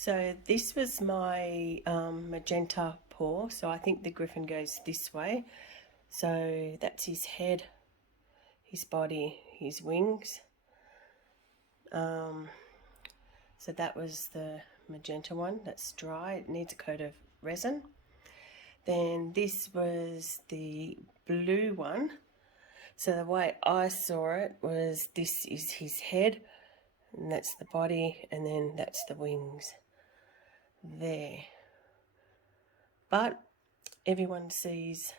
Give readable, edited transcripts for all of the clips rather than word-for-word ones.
So this was my magenta pour. So I think the griffin goes this way. So that's his head, his body, his wings. So that was the magenta one. That's dry. It needs a coat of resin. Then this was the blue one. So the way I saw it was this is his head, and that's the body, and then that's the wings there. But everyone sees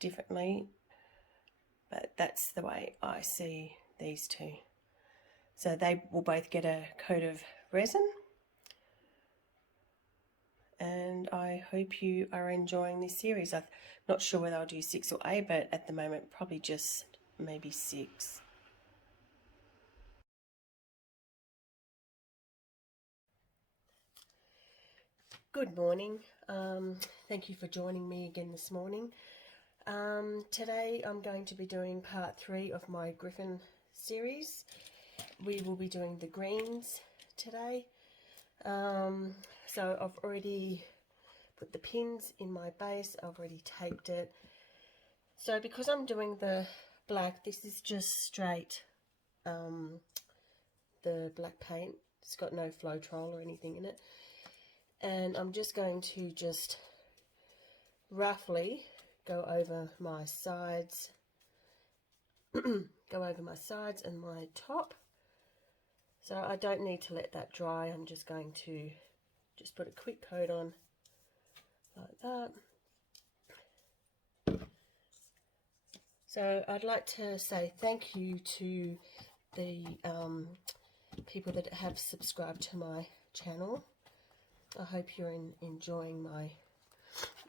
differently, but that's the way I see these two. So they will both get a coat of resin, and I hope you are enjoying this series. I'm not sure whether I'll do 6 or 8, but at the moment probably just maybe 6. Good morning. Thank you for joining me again this morning. Today I'm going to be doing part 3 of my Griffin series. We will be doing the greens today. So I've already put the pins in my base, I've already taped it. So because I'm doing the black, this is just straight the black paint. It's got no Floetrol or anything in it. And I'm just going to roughly go over my sides, go over my sides and my top. So I don't need to let that dry. I'm just going to put a quick coat on like that. So I'd like to say thank you to the people that have subscribed to my channel. I hope you're enjoying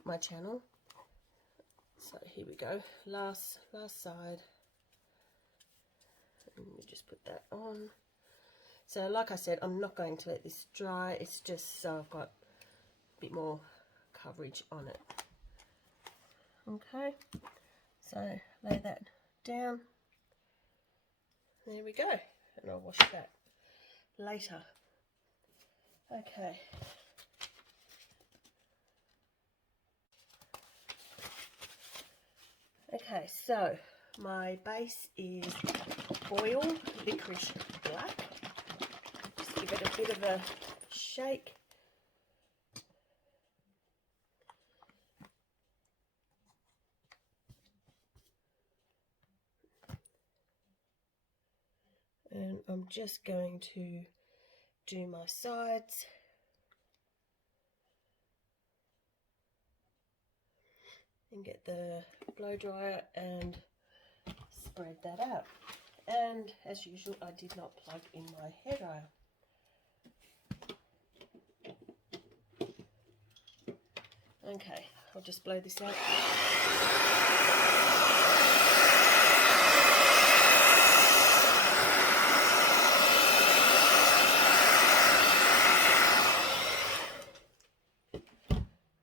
my channel. So here we go, last side, and we just put that on. So like I said, I'm not going to let this dry, it's just so I've got a bit more coverage on it. Okay, so lay that down. There we go, and I'll wash that later. Okay. Okay, so my base is oil licorice black. Just give it a bit of a shake. And I'm just going to do my sides. And get the blow dryer and spread that out. And as usual, I did not plug in my hairdryer. Okay, I'll just blow this out.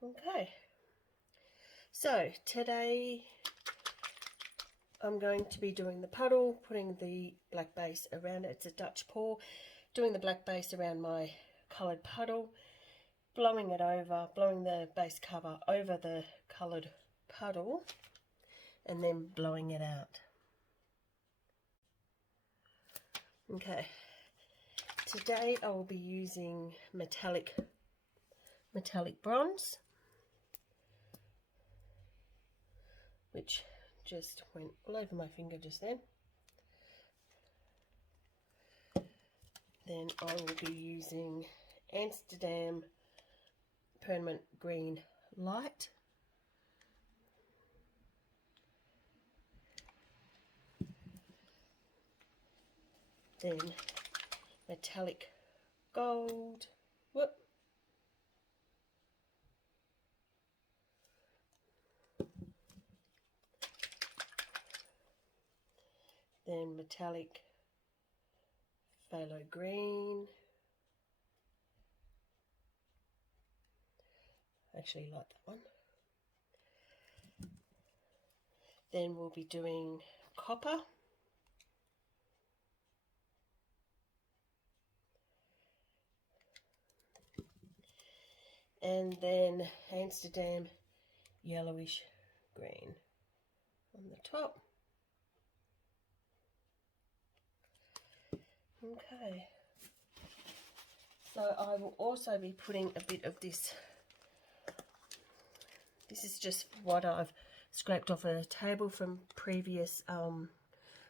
Okay. So today I'm going to be doing the puddle, putting the black base around it. It's a Dutch pour. Doing the black base around my coloured puddle, blowing it over, blowing the base cover over the coloured puddle, and then blowing it out. Okay, today I will be using metallic bronze, which just went all over my finger just then. Then I will be using Amsterdam Permanent Green Light. Then metallic gold. Whoop. Then metallic phthalo green. I actually like that one. Then we'll be doing copper. and then Amsterdam yellowish green on the top. Okay, so I will also be putting a bit of this. This is just what I've scraped off a table from previous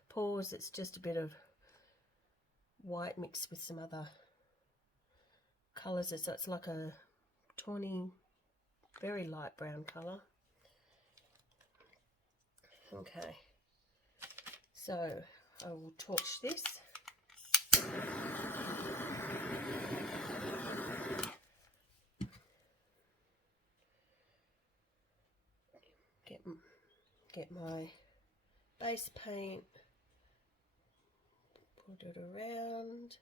pours. It's just a bit of white mixed with some other colours. So it's like a tawny, very light brown colour. Okay, so I will torch this. Get my base paint, put it around.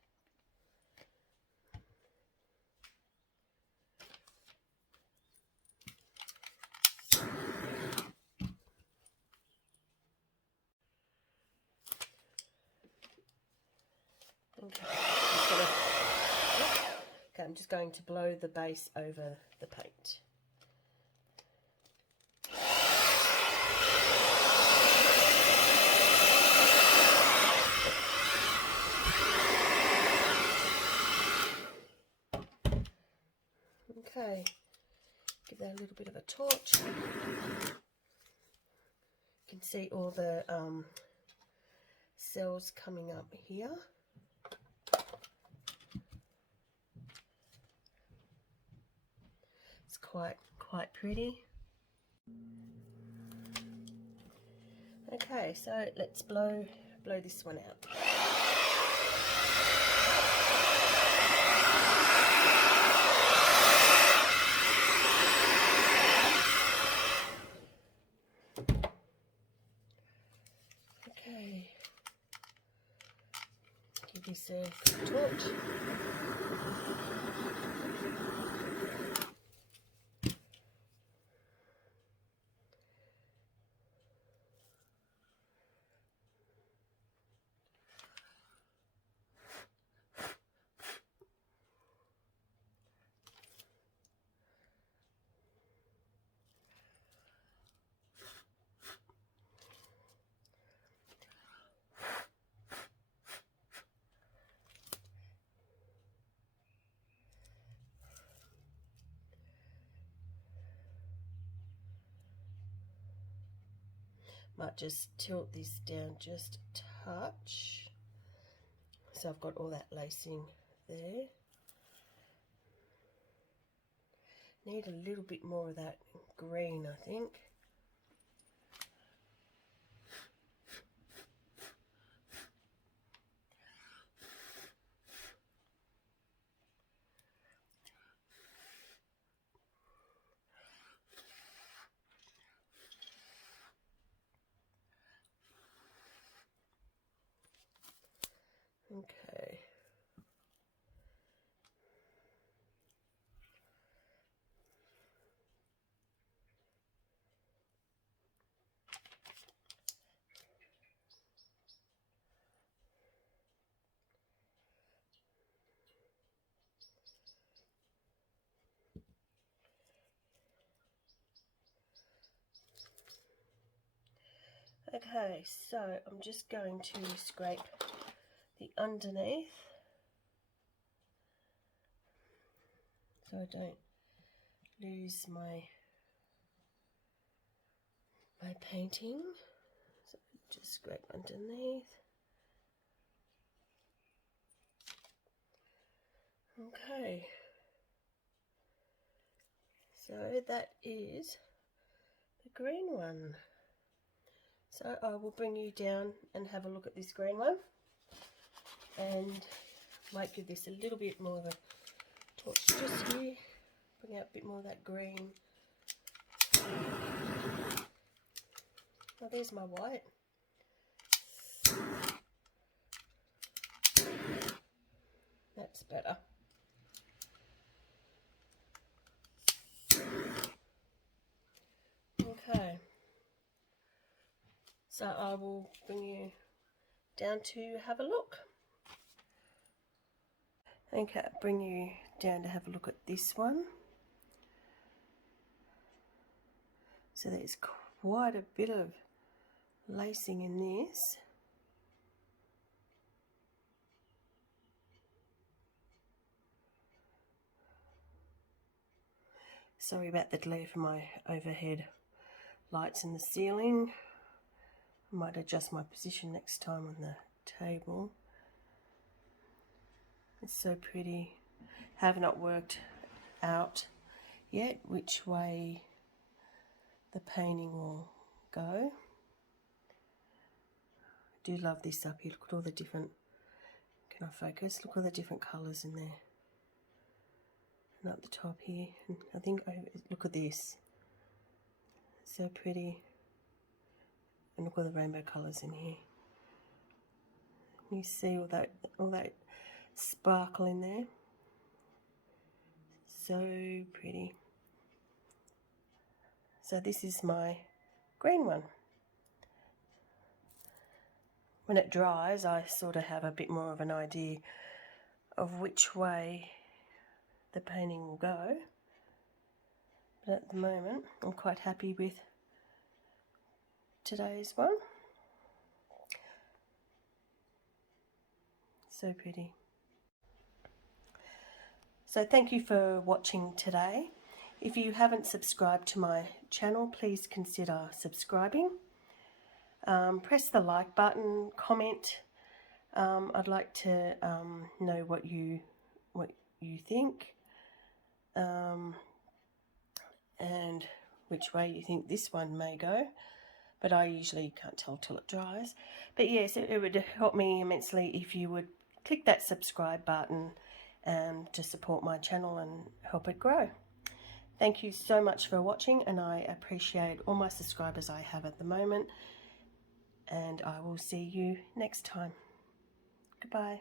Okay, I'm just going to blow the base over the paint. Okay, give that a little bit of a torch. You can see all the cells coming up here. It's quite pretty. Okay, so let's blow this one out. Okay, give this a torch. Might just tilt this down just a touch. So I've got all that lacing there. Need a little bit more of that green, I think. Okay. Okay, so I'm just going to scrape the underneath so I don't lose my painting. So just scrape underneath. Okay, so that is the green one. So I will bring you down and have a look at this green one, and might give this a little bit more of a torch just here, bring out a bit more of that green. Oh, there's my white. That's better. Okay. So I will bring you down to have a look. Okay, bring you down to have a look at this one. So there's quite a bit of lacing in this. Sorry about the glare from my overhead lights in the ceiling. I might adjust my position next time on the table. It's so pretty. Have not worked out yet which way the painting will go. I do love this up here. Look at all the different, can I focus? Look at all the different colours in there. And up the top here, and I think, look at this. So pretty. And look at the rainbow colours in here. You see all that sparkle in there. So pretty. So this is my green one. When it dries, I sort of have a bit more of an idea of which way the painting will go. But at the moment, I'm quite happy with today's one. So pretty. So thank you for watching today. If you haven't subscribed to my channel, please consider subscribing. Press the like button, comment. I'd like to know what you think, and which way you think this one may go. But I usually can't tell till it dries. But yes, it would help me immensely if you would click that subscribe button to support my channel and help it grow. Thank you so much for watching, and I appreciate all my subscribers I have at the moment. And I will see you next time. Goodbye.